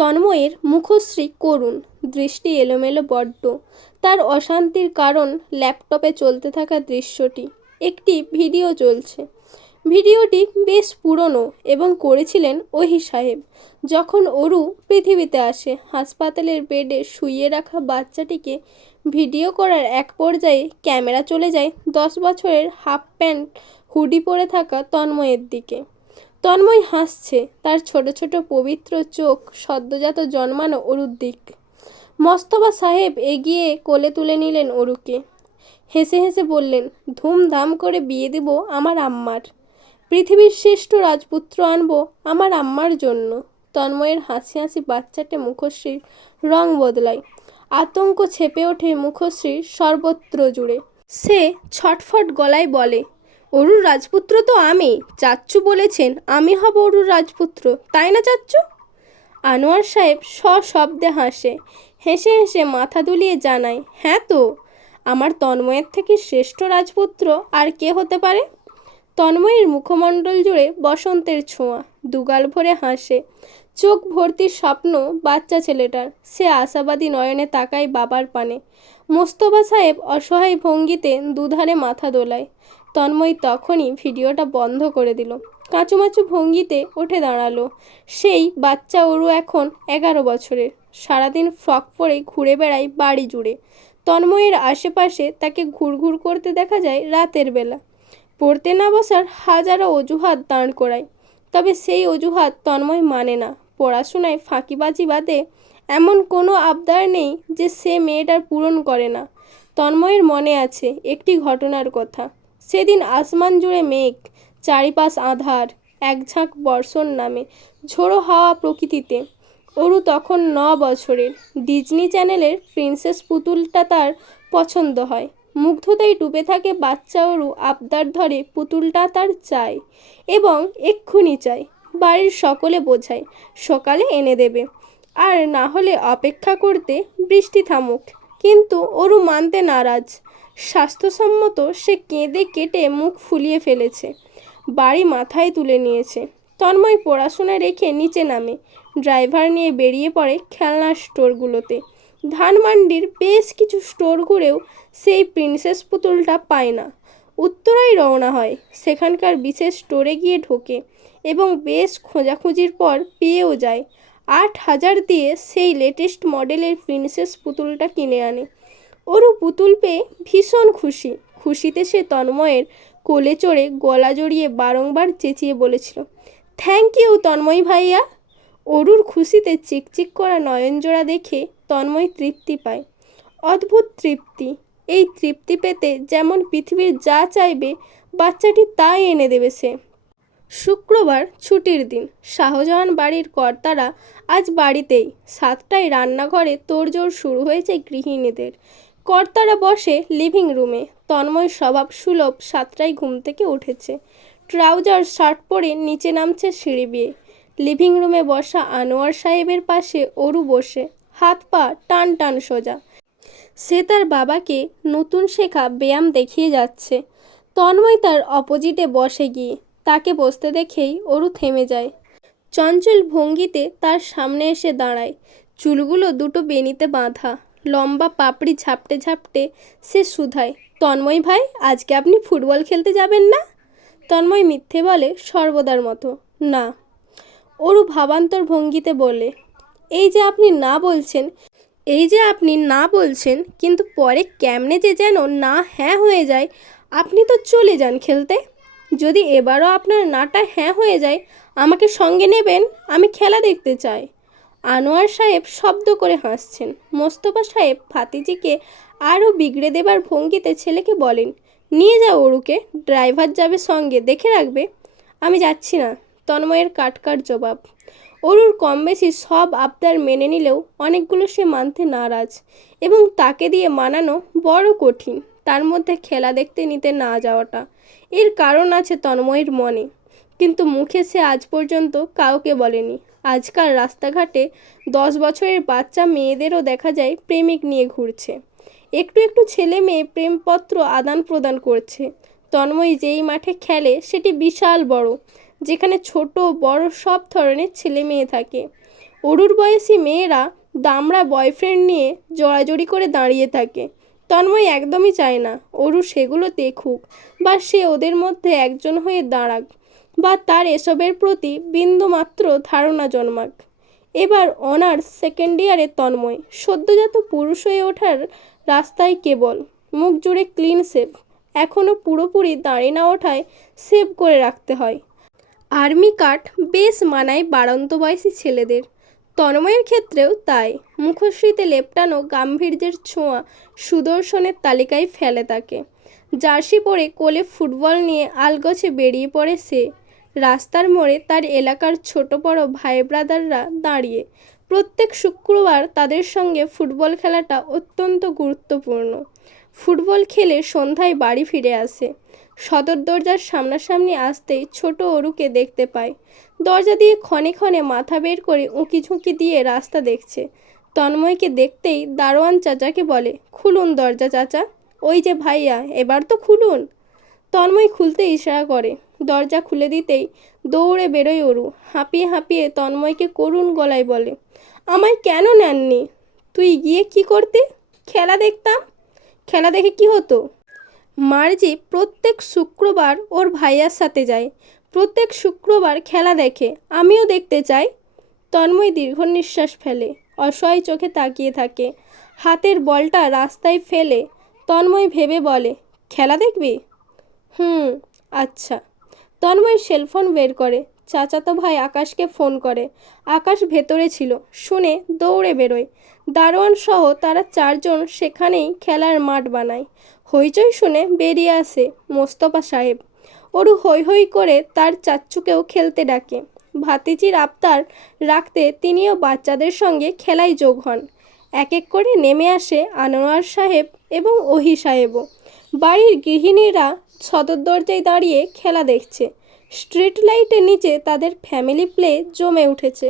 তন্ময়ের মুখশ্রী করুণ, দৃষ্টি এলোমেলো বড্ড। তার অশান্তির কারণ ল্যাপটপে চলতে থাকা দৃশ্যটি। একটি ভিডিও চলছে। ভিডিওটি বেশ পুরনো এবং করেছিলেন ওহি সাহেব যখন অরু পৃথিবীতে আসে। হাসপাতালের বেডে শুইয়ে রাখা বাচ্চাটিকে ভিডিও করার এক পর্যায়ে ক্যামেরা চলে যায় 10 বছরের হাফ প্যান্ট হুডি পরে থাকা তন্ময়ের দিকে। তন্ময় হাসছে, তার ছোট ছোট পবিত্র চোখ সদ্যজাত জন্মানো অরুর দিক। মোস্তফা সাহেব এগিয়ে কোলে তুলে নিলেন অরুকে। হেসে হেসে বললেন, ধুমধাম করে বিয়ে দেব আমার আম্মার। পৃথিবীর শ্রেষ্ঠ রাজপুত্র আনবো আমার আম্মার জন্য। তন্ময়ের হাসি হাসি বাচ্চাটে মুখশ্রীর রং বদলায়। আতঙ্ক ছেপে ওঠে মুখশ্রীর সর্বত্র জুড়ে। সে ছটফট গলায় বলে, অরুর রাজপুত্র তো আমি। চাচ্চু বলেছেন আমি হব অরুর রাজপুত্র, তাই না চাচ্চু? আনোয়ার সাহেব সশব্দে হাসে। হেসে হেসে মাথা দুলিয়ে জানায়, হ্যাঁ তো, আমার তন্ময়ের থেকে শ্রেষ্ঠ রাজপুত্র আর কে হতে পারে? তন্ময়ের মুখমণ্ডল জুড়ে বসন্তের ছোঁয়া। দুগাল ভরে হাসে। চোখ ভর্তি স্বপ্ন বাচ্চা ছেলেটার। সে আশাবাদী নয়নে তাকায় বাবার পানে। মোস্তফা সাহেব অসহায় ভঙ্গিতে দুধারে মাথা দোলায়। তন্ময় তখনই ভিডিওটা বন্ধ করে দিল। কাঁচুমাচু ভঙ্গিতে উঠে দাঁড়ালো। সেই বাচ্চা অরু এখন 11 বছরের। সারাদিন ফ্রক পরে ঘুরে বেড়ায় বাড়ি জুড়ে। তন্ময়ের আশেপাশে তাকে ঘুরঘুর করতে দেখা যায় রাতের বেলা। পড়তে না বসার হাজারো অজুহাত দাঁড় করায়, তবে সেই অজুহাত তন্ময় মানে না। পড়াশোনায় ফাঁকিবাজি বাদে এমন কোনো আবদার নেই যে সে মেয়েটার পূরণ করে না। তন্ময়ের মনে আছে একটি ঘটনার কথা। সেদিন আসমান জুড়ে মেঘ, চারিপাশ আঁধার, এক ঝাঁক বর্ষণ নামে ঝোড়ো হাওয়া প্রকৃতিতে। অরু তখন 9 বছরের। ডিজনি চ্যানেলের প্রিন্সেস পুতুলটা তার পছন্দ হয়। মুগ্ধতায় ডুবে থাকে বাচ্চা অরু আবদার ধরে পুতুলটা তার চাই এবং এক্ষুনি চাই। বাড়ির সকলে বোঝায় সকালে এনে দেবে, আর না হলে অপেক্ষা করতে, বৃষ্টি থামুক। কিন্তু অরু মানতে নারাজ। স্বাস্থ্যসম্মত সে কেঁদে কেটে মুখ ফুলিয়ে ফেলেছে। বাড়ি মাথায় তুলে নিয়েছে। তন্ময় পড়াশোনা রেখে নিচে নামে। ড্রাইভার নিয়ে বেরিয়ে পড়ে খেলনার স্টোরগুলোতে। ধানমান্ডির বেশ কিছু স্টোর ঘুরেও সেই প্রিন্সেস পুতুলটা পায় না। উত্তরায় রওনা হয়। সেখানকার বিশেষ স্টোরে গিয়ে ঢোকে এবং বেশ খোঁজাখুঁজির পর পেয়েও যায়। 8,000 দিয়ে সেই লেটেস্ট মডেলের প্রিন্সেস পুতুলটা কিনে আনে। অরু পুতুল পেয়ে ভীষণ খুশি। খুশিতে সে তন্ময়ের কোলে চড়ে গলা জড়িয়ে বারংবার চেঁচিয়ে বলেছিল, থ্যাংক ইউ তন্ময় ভাইয়া। অরুর খুশিতে চিকচিক করা নয়নজোড়া দেখে তন্ময় তৃপ্তি পায়। অদ্ভুত তৃপ্তি। এই তৃপ্তি পেতে যেমন পৃথিবীর যা চাইবে বাচ্চাটি তাই এনে দেবে সে। শুক্রবার ছুটির দিন। শাহজাহান বাড়ির কর্তারা আজ বাড়িতেই। 7টায় রান্নাঘরে তোড়জোড় শুরু হয়েছে গৃহিণীদের। কর্তারা বসে লিভিং রুমে। তন্ময় স্বভাব সুলভ 7টায় ঘুম থেকে উঠেছে। ট্রাউজার শার্ট পরে নিচে নামছে সিঁড়ি বেয়ে। লিভিং রুমে বসা আনোয়ার সাহেবের পাশে অরু বসে, হাত পা টান টান সোজা। সে তার বাবাকে নতুন শেখা ব্যায়াম দেখিয়ে যাচ্ছে। তন্ময় তার অপোজিটে বসে গিয়ে তাকে বসতে দেখেই অরু থেমে যায়। চঞ্চল ভঙ্গিতে তার সামনে এসে দাঁড়ায়। চুলগুলো দুটো বেনিতে বাঁধা। লম্বা পাপড়ি ঝাপটে ঝাপটে সে শুধায়, তন্ময় ভাই, আজকে আপনি ফুটবল খেলতে যাবেন না? তন্ময় মিথ্যে বলে সর্বদার মতো, না। অরু ভাবান্তর ভঙ্গিতে বলে, এই যে আপনি না বলছেন কিন্তু পরে কেমনে যে যেন না হ্যাঁ হয়ে যায়। আপনি তো চলে যান খেলতে। যদি এবারও আপনার নাটা হ্যাঁ হয়ে যায় আমাকে সঙ্গে নেবেন, আমি খেলা দেখতে চাই। আনোয়ার সাহেব শব্দ করে হাসছেন। মোস্তফা সাহেব ভাতিজিকে আরও বিগড়ে দেবার ভঙ্গিতে ছেলেকে বলেন, নিয়ে যাও অরুকে, ড্রাইভার যাবে সঙ্গে, দেখে রাখবে। আমি যাচ্ছি না, তন্ময়ের কাটকাট জবাব। অরুর কম বেশি সব আবদার মেনে নিলেও অনেকগুলো সে মানতে নারাজ এবং তাকে দিয়ে মানানো বড় কঠিন। তার মধ্যে খেলা দেখতে নিতে না যাওয়াটা। এর কারণ আছে তন্ময়ের মনে, কিন্তু মুখে সে আজ পর্যন্ত কাউকে বলেনি। আজকাল রাস্তাঘাটে 10 বছরের বাচ্চা মেয়েদেরও দেখা যায় প্রেমিক নিয়ে ঘুরছে। একটু একটু ছেলে মেয়ে প্রেমপত্র আদান প্রদান করছে। তন্ময় যেই মাঠে খেলে সেটি বিশাল বড়, যেখানে ছোট বড় সব ধরনের ছেলে মেয়ে থাকে। অরুর বয়সী মেয়েরা দামড়া বয়ফ্রেন্ড নিয়ে জড়াজড়ি করে দাঁড়িয়ে থাকে। তন্ময় একদমই চায় না অরু সেগুলো দেখুক বা সে ওদের মধ্যে একজন হয়ে দাঁড়াক বা তার এসবের প্রতি বিন্দুমাত্র ধারণা জন্মাক। এবার অনার্স সেকেন্ড ইয়ারে তন্ময় সদ্যজাত পুরুষ হয়ে ওঠার রাস্তায় কেবল। মুখ জুড়ে ক্লিন শেভ, এখনও পুরোপুরি দাঁড়িয়ে না ওঠায় সেভ করে রাখতে হয়। আর্মি কাট বেশ মানায় বাড়ন্ত বয়সী ছেলেদের, তন্ময়ের ক্ষেত্রেও তাই। মুখশ্রীতে লেপটানো গাম্ভীর্যের ছোঁয়া সুদর্শনের তালিকায় ফেলে তাকে। জার্সি পরে কোলে ফুটবল নিয়ে আলগোছে বেরিয়ে পড়ে সে। রাস্তার মোড়ে তার এলাকার ছোট বড় ভাই ব্রাদাররা দাঁড়িয়ে। প্রত্যেক শুক্রবার তাদের সঙ্গে ফুটবল খেলাটা অত্যন্ত গুরুত্বপূর্ণ। ফুটবল খেলে সন্ধ্যায় বাড়ি ফিরে আসে। সদর দরজার সামনাসামনি আসতেই ছোট অরুকে দেখতে পায়। দরজা দিয়ে ক্ষণে ক্ষণে মাথা বের করে উঁকি ঝুঁকি দিয়ে রাস্তা দেখছে। তন্ময়কে দেখতেই দারোয়ান চাচাকে বলে, খুলুন দরজা চাচা, ওই যে ভাইয়া, এবার তো খুলুন। তন্ময় খুলতে ইশারা করে। দরজা খুলে দিতেই দৌড়ে বেরোয় অরু। হাঁপিয়ে হাঁপিয়ে তন্ময়কে করুণ গলায় বলে, আমায় কেন নেননি? তুই গিয়ে কি করতে? খেলা দেখতাম। খেলা দেখে কি হতো? মার্জি প্রত্যেক শুক্রবার ওর ভাইয়ার সাথে যায়, প্রত্যেক শুক্রবার খেলা দেখে, আমিও দেখতে চাই। তন্ময় দীর্ঘ নিঃশ্বাস ফেলে, অসহায় চোখে তাকিয়ে থাকে। হাতের বলটা রাস্তায় ফেলে তন্ময় ভেবে বলে, খেলা দেখবি? আচ্ছা। তন্ময় সেলফোন বের করে, চাচাতো ভাই আকাশকে ফোন করে। আকাশ ভেতরে ছিল, শুনে দৌড়ে বেরোয়। দারোয়ান সহ তারা চারজন সেখানেই খেলার মাঠ বানায়। হইচই শুনে বেরিয়ে আসে মোস্তফা সাহেব। অরু হৈ হৈ করে তার চাচ্চুকেও খেলতে ডাকে। ভাতিজির আবদার রাখতে তিনিও বাচ্চাদের সঙ্গে খেলায় যোগ হন। এক এক করে নেমে আসে আনোয়ার সাহেব এবং ওহি সাহেবও। বাড়ির গৃহিণীরা সদর দরজায় দাঁড়িয়ে খেলা দেখছে। স্ট্রিট লাইটের নিচে তাদের ফ্যামিলি প্লে জমে উঠেছে।